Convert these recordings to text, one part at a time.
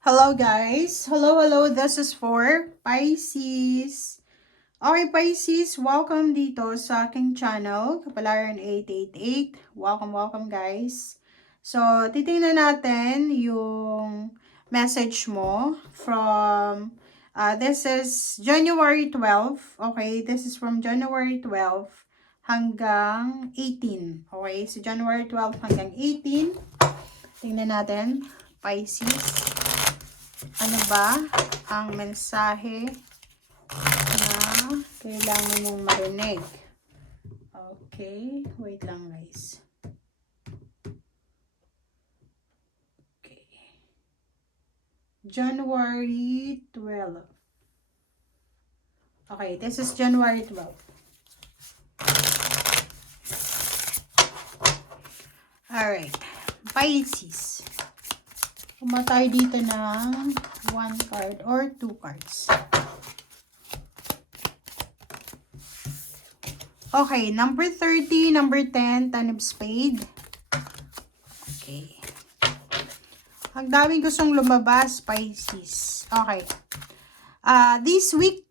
Hello guys! Hello! This is for Pisces. Okay Pisces, welcome dito sa aking channel, Kapalaran 888. Welcome guys. So, titingnan natin yung message mo from, this is January 12. Okay, this is from January 12 hanggang 18. Okay, so January 12 hanggang 18. Tingnan natin, Pisces. Ano ba ang mensahe na kailangan mong marinig? Okay, wait lang guys. Okay. January 12. Okay, this is January 12. Alright, Pisces. Pumatay dito ng 1 card or 2 cards. Okay, number 30, number 10, Ten of Spade. Okay. Ang daming gustong lumabas, Pisces. Okay. This week,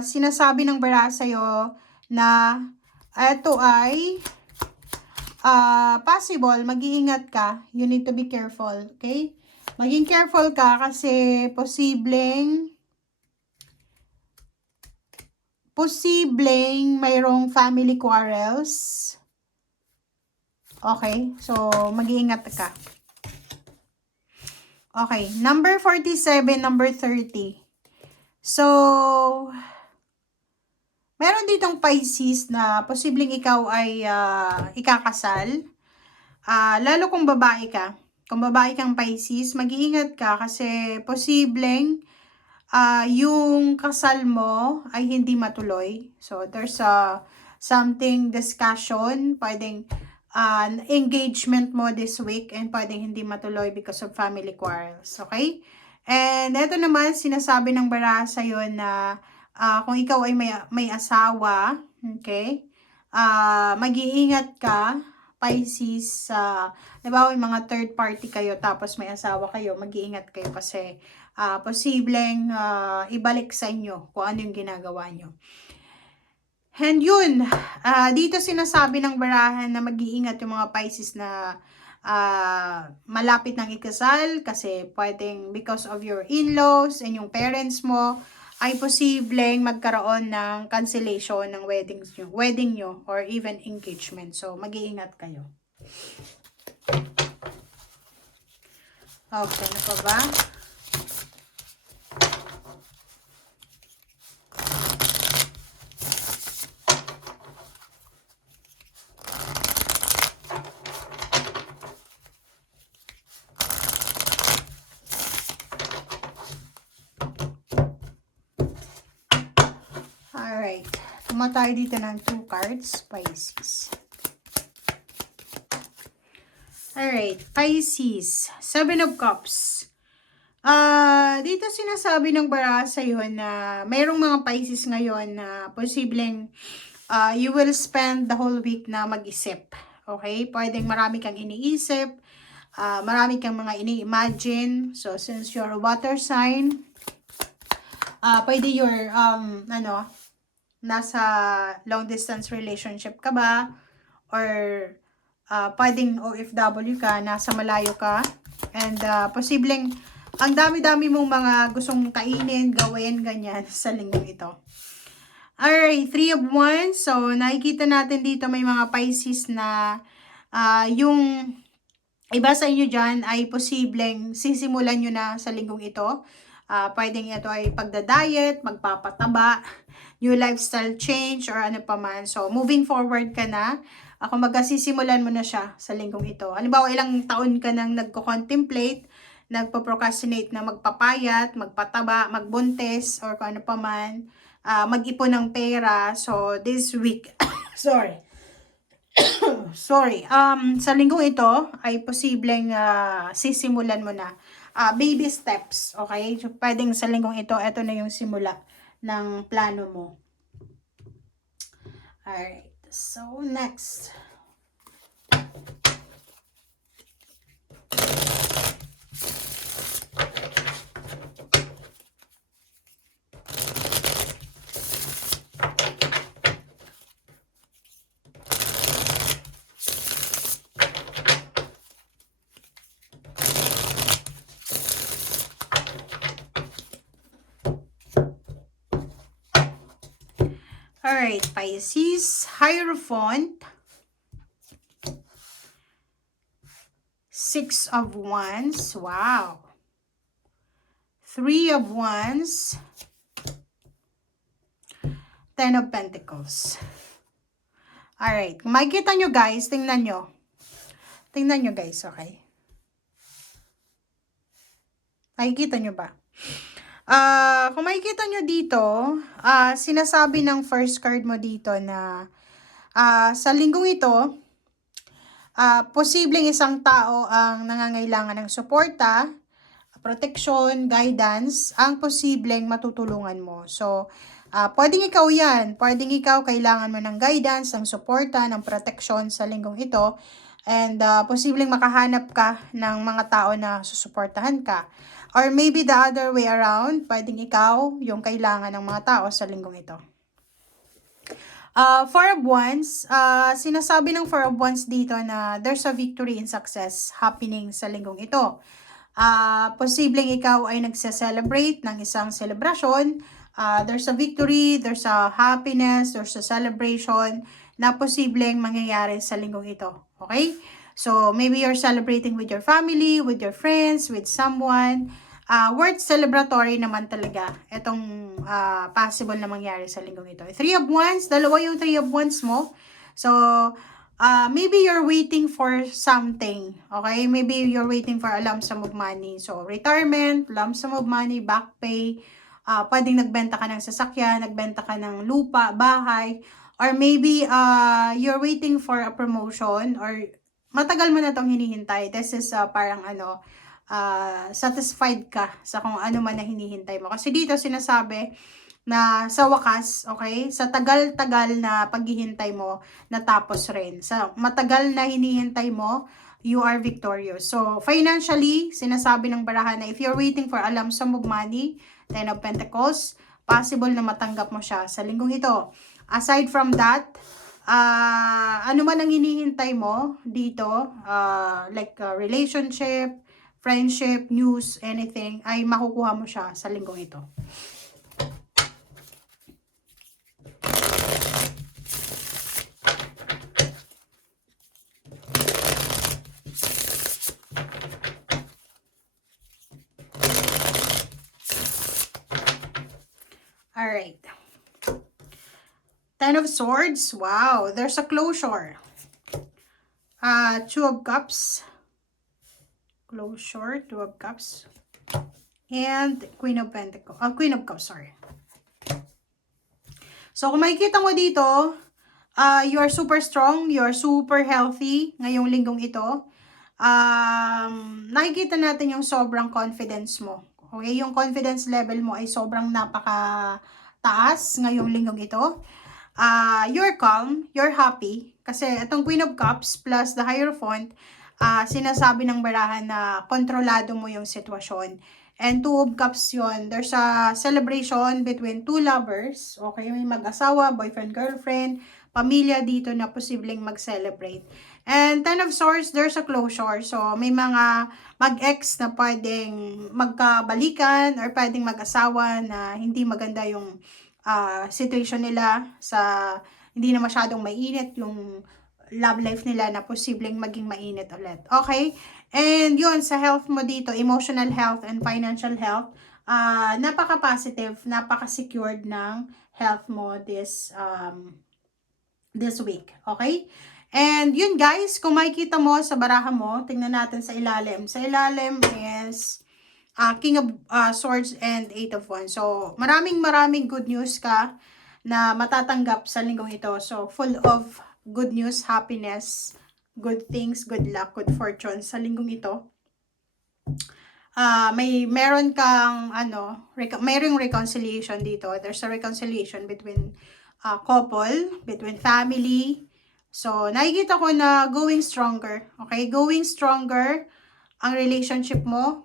sinasabi ng bara sa'yo na ito ay possible, mag-iingat ka. You need to be careful, okay? Maging careful ka kasi posibleng mayroong family quarrels. Okay, so mag-iingat ka. Okay, number 47, number 30. So, meron ditong Pisces na posibleng ikaw ay ikakasal. Lalo kung babae ka. Kung babae kang Pisces, mag-iingat ka kasi posibleng yung kasal mo ay hindi matuloy. So, there's something discussion, pwedeng engagement mo this week and pwedeng hindi matuloy because of family quarrels. Okay? And ito naman, sinasabi ng bara sa'yo na kung ikaw ay may asawa, okay? Mag-iingat ka, Pisces, diba, yung mga third party kayo tapos may asawa kayo, mag-iingat kayo kasi posibleng ibalik sa inyo kung ano yung ginagawa nyo. And yun, dito sinasabi ng barahan na mag-iingat yung mga Pisces na malapit ng ikasal kasi pwedeng because of your in-laws and yung parents mo ay posibleng magkaroon ng cancellation ng wedding nyo or even engagement. So, mag-iingat kayo. Okay, na pa ba? Alright. Tumatay dito ng 2 cards, Pisces. Alright, Pisces. 7 of Cups. Dito sinasabi ng bara sa'yo na mayroong mga Pisces ngayon na posibleng you will spend the whole week na mag-isip. Okay? Pwedeng marami kang iniisip, marami kang mga ini-imagine. So, since you're a water sign, pwede you're, nasa long distance relationship ka ba? Or pwedeng OFW ka, nasa malayo ka. And posibleng ang dami-dami mong mga gustong kainin, gawin, ganyan sa linggong ito. Alright, 3 of Wands. So, nakikita natin dito may mga Pisces na yung iba sa inyo dyan ay posibleng sisimulan nyo na sa linggong ito. Pwedeng ito ay pagda-diet, magpapataba, new lifestyle change, or ano pa man. So, moving forward ka na. Kung sisimulan mo na siya sa linggong ito. Halimbawa, ilang taon ka nang nagko-contemplate, nagpo-procrastinate na magpapayat, magpataba, magbuntis, or kung ano pa man, mag-ipon ng pera. So, this week, sorry, sa linggong ito ay posibleng sisimulan mo na. Baby steps, okay? So, pwedeng sa linggong ito na yung simula ng plano mo. Alright, so next. Alright, Pisces, Hierophant, 6 of Wands, wow. 3 of Wands, 10 of Pentacles. Alright, kung makikita nyo guys, tingnan nyo. Tingnan nyo guys, okay? Nakikita nyo ba? Kung makikita nyo dito, sinasabi ng first card mo dito na sa linggong ito, posibleng isang tao ang nangangailangan ng suporta, protection, guidance, ang posibleng matutulungan mo. So, pwedeng ikaw yan. Pwedeng ikaw kailangan mo ng guidance, ng suporta, ng protection sa linggong ito. And posibleng makahanap ka ng mga tao na susuportahan ka. Or maybe the other way around, pwedeng ikaw yung kailangan ng mga tao sa linggong ito. Four of Wands, sinasabi ng Four of Wands dito na there's a victory and success happening sa linggong ito. Posibleng ikaw ay nagse-celebrate ng isang celebration. There's a victory, there's a happiness, there's a celebration na posibleng mangyayari sa linggong ito. Okay? So, maybe you're celebrating with your family, with your friends, with someone. Word celebratory naman talaga itong possible na mangyari sa linggong ito. 3 of Wands, dalawa yung 3 of Wands mo. So, maybe you're waiting for something. Okay? Maybe you're waiting for a lump sum of money. So, retirement, lump sum of money, back pay. Pwedeng nagbenta ka ng sasakyan, nagbenta ka ng lupa, bahay. Or maybe you're waiting for a promotion or matagal mo na itong hinihintay. This is parang satisfied ka sa kung ano man na hinihintay mo. Kasi dito sinasabi na sa wakas, okay, sa tagal-tagal na paghihintay mo, natapos rin. Sa matagal na hinihintay mo, you are victorious. So, financially, sinasabi ng barahan na if you're waiting for a lump sum of money, 10 of Pentacles, possible na matanggap mo siya sa linggong ito. Aside from that, ano man ang hinihintay mo dito, like relationship, friendship, news, anything, ay makukuha mo siya sa linggong ito. Alright. 10 of Swords. Wow, there's a closure. 2 of Cups. Closure, 2 of Cups. And Queen of Pentacles. Queen of Cups, sorry. So, kung makikita mo dito, you are super strong, you are super healthy ngayong linggong ito. Nakikita natin yung sobrang confidence mo. Okay, yung confidence level mo ay sobrang napaka-taas ngayong linggong ito. You're calm, you're happy. Kasi itong Queen of Cups plus the Hierophant, sinasabi ng barahan na kontrolado mo yung sitwasyon. And 2 of Cups yun. There's a celebration between two lovers. Okay, may mag-asawa, boyfriend, girlfriend, pamilya dito na posibleng mag-celebrate. And 10 of Swords, there's a closure. So, may mga mag-ex na pwedeng magkabalikan or pwedeng mag-asawa na hindi maganda yung situation nila sa hindi na masyadong mainit yung love life nila na posibleng maging mainit ulit. Okay? And yun, sa health mo dito, emotional health and financial health, napaka-positive, napaka-secured ng health mo this week. Okay? And yun guys, kung makikita mo sa baraha mo, tingnan natin sa ilalim. Sa ilalim is King of Swords and 8 of Wands. So, maraming good news ka na matatanggap sa linggong ito. So, full of good news, happiness, good things, good luck, good fortune sa linggong ito. Meron kang mayroong reconciliation dito. There's a reconciliation between couple, between family. So, nakikita ko na going stronger. Okay? Going stronger ang relationship mo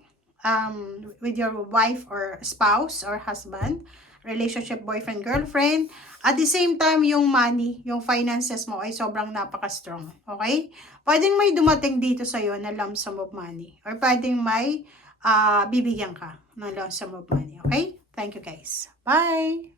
with your wife or spouse or husband, relationship boyfriend, girlfriend. At the same time, yung money, yung finances mo ay sobrang napaka-strong. Okay? Pwedeng may dumating dito sa'yo na lump sum of money. Or pwedeng may bibigyan ka ng lump sum of money. Okay? Thank you guys. Bye!